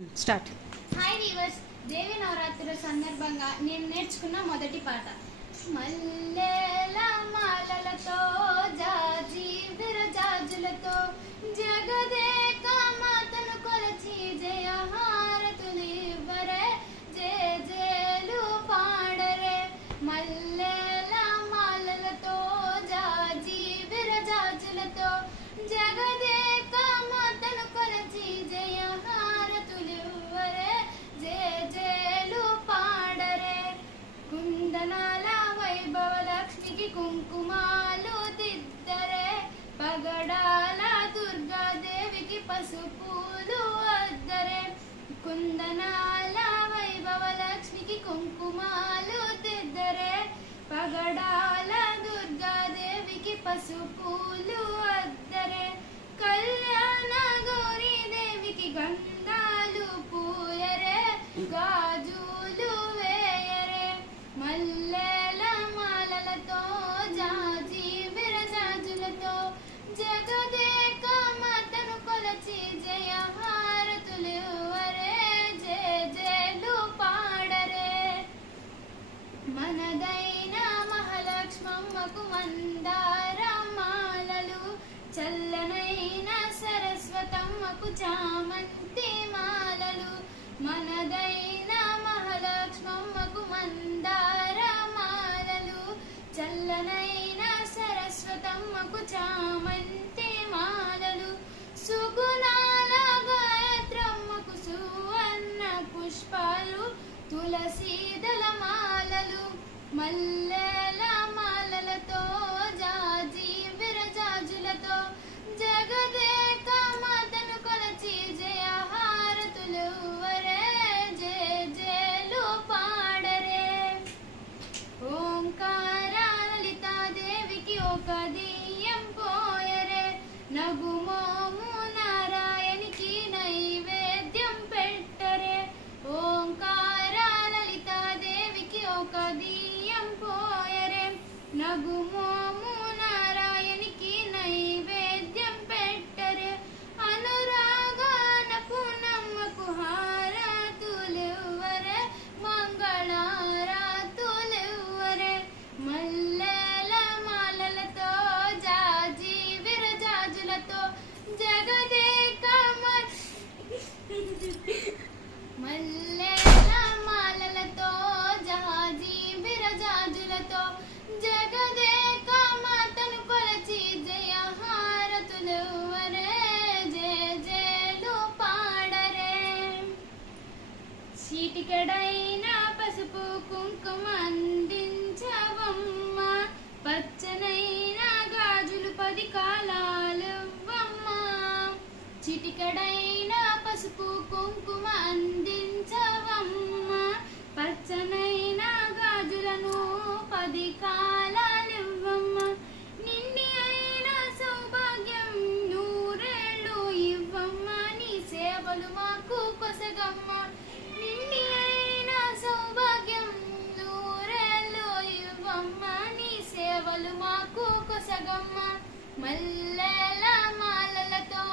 Start. Hi weavers, దేవి నవరాత్రుల సందర్భంగా నేను నేర్చుకున్న మొదటి పాట. మల్లెల మాలలతో జాజి విరజాజులతో జగదేక మాతను కొలచి జయ హారతులివ్వరే, జయ జయలు పాడరే. మల్లెల మాలలతో జాజి విరజాజులతో జగదేక మాతను కొలచి జయ హారతులివ్వరే, జయ జయలు పాడరే. కుందనాల వైభవ లక్ష్మికి కుంకుమాలు దిద్దరే, పగడాల దుర్గాదేవికి పసుపులు అద్దరే. కుందనాల వైభవ లక్ష్మికి కుంకుమాలు దిద్దరే, పగడాల దుర్గాదేవికి పసుపులు అద్దరే. కళ్యాణ గౌరీ దేవికి గంధాలు పూయరే, గాజులు వేయరే. మల్లెల మాలలతో జాజి విరజాజులతో జగదేక మాతను కొలచి జయ హారతులివ్వరే, జయ జయలు పాడరే. మనదైన మహాలక్ష్మమ్మకు మందార మాలలు, చల్లనైన సరస్వతమ్మకు చామంతి మాలలు. మనదైన మహాలక్ష్మమ్మకు మందార మాలలు, చల్లనైన సరస్వతమ్మకు చామంతి మాలలు. సుగుణాల గాయత్రమ్మకు సువర్ణ పుష్పాలు, తులసీదళ మాలలు. మల్లెల మాలలతో జాజి విరజాజులతో జగదేక మాతను కొలచి జయ హారతులివ్వరే, జయ జయలు పాడరే. ఓంకార లలితాదేవికి ఒక దియ్యం పోయరే, నగుమోము నారాయణికి నైవేద్యం పెట్టరే. ఓంకార లలితాదేవికి ఒక దియ్యం పోయరే, నగుమోము నారాయణికి నైవేద్యం పెట్టరే. అనురాగాన పూనమ్మకు హారతులివ్వరే, మంగళారతులివ్వరే. మల్లెల మాలలతో జాజి విరజాజులతో జగదేక మల్లెల మాలలతో జాజి విరజాజులతో జగదేక మాతను కొలచి జయ హారతులివ్వరే, జయ జయలు పాడరే. చీటికెడైన పసుపు కుంకుమ అందించవమ్మ, పచ్చనైన గాజులు 10 కాలాలివ్వమ్మ. చిటికెడైన పసుపు కుంకుమ అందించవమ్మ, పచ్చనైన గాజులను 10 కాలాలివ్వమ్మ. నిండి అయిన సౌభాగ్యం నూరేళ్ళు ఇవ్వమ్మ, నీ సేవలు మాకు కొసగమ్మ. నిండి అయిన సౌభాగ్యం నూరేళ్ళు ఇవ్వమ్మ, నీ సేవలు మాకు కొసగమ్మ. మల్లెల మాలలతో